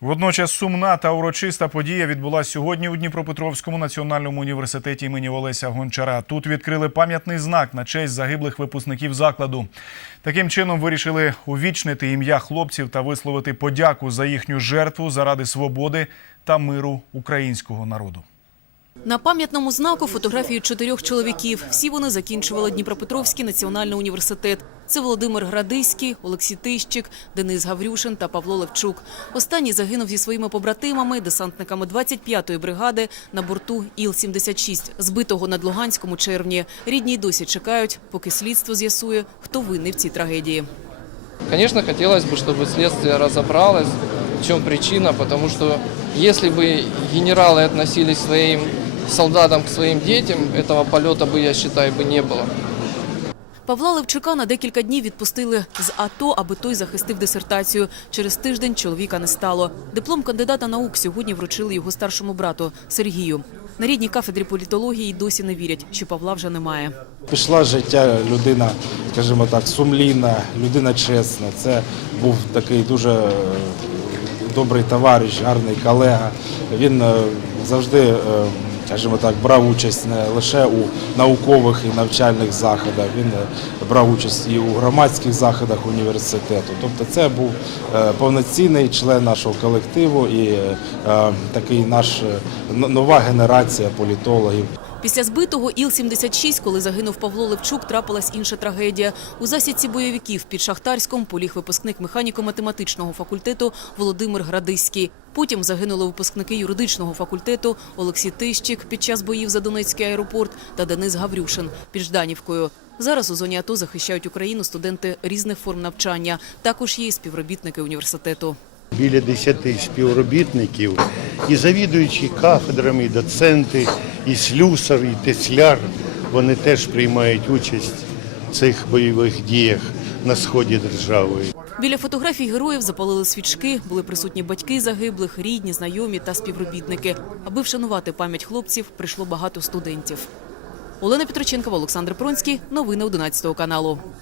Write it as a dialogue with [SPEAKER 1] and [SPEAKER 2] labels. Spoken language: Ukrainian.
[SPEAKER 1] Водночас сумна та урочиста подія відбулася сьогодні у Дніпропетровському національному університеті імені Олеся Гончара. Тут відкрили пам'ятний знак на честь загиблих випускників закладу. Таким чином вирішили увічнити ім'я хлопців та висловити подяку за їхню жертву заради свободи та миру українського народу.
[SPEAKER 2] На пам'ятному знаку фотографії чотирьох чоловіків. Всі вони закінчували Дніпропетровський національний університет. Це Володимир Градиський, Олексій Тищик, Денис Гаврюшин та Павло Левчук. Останній загинув зі своїми побратимами, десантниками 25-ї бригади на борту Іл-76, збитого над Луганськом у червні. Рідні й досі чекають, поки слідство з'ясує, хто винний в цій трагедії.
[SPEAKER 3] Конечно, хотелось бы, чтобы следствие разобралось, в чем причина, потому что если бы генералы относились своим солдатам к своим детям, этого полета бы, я считаю, бы не было.
[SPEAKER 2] Павла Левчука на декілька днів відпустили з АТО, аби той захистив дисертацію. Через тиждень чоловіка не стало. Диплом кандидата наук сьогодні вручили його старшому брату Сергію. На рідній кафедрі політології й досі не вірять, що Павла вже немає.
[SPEAKER 4] Пішла з життя людина, скажімо так, сумлінна, людина чесна. Це був такий дуже е, добрий товариш, гарний колега. Він е, завжди, е, скажімо так, брав участь не лише у наукових і навчальних заходах, він е, брав участь і у громадських заходах університету. Тобто це був е, повноцінний член нашого колективу і е, е, такий наш нова генерація політологів.
[SPEAKER 2] Після збитого Іл-76, коли загинув Павло Левчук, трапилась інша трагедія. У засідці бойовиків під Шахтарськом поліг випускник механіко-математичного факультету Володимир Градиський. Потім загинули випускники юридичного факультету Олексій Тищик під час боїв за Донецький аеропорт та Денис Гаврюшин під Жданівкою. Зараз у зоні АТО захищають Україну студенти різних форм навчання. Також є і співробітники університету.
[SPEAKER 5] біля 10 співробітників, і завідуючі кафедрами, і доценти, і слюсар, і тесляр. Вони теж приймають участь в цих бойових діях на сході держави.
[SPEAKER 2] Біля фотографій героїв запалили свічки, були присутні батьки загиблих, рідні, знайомі та співробітники. Аби вшанувати пам'ять хлопців, прийшло багато студентів. Олена Петроченкова, Олександр Пронський. Новини 11 каналу.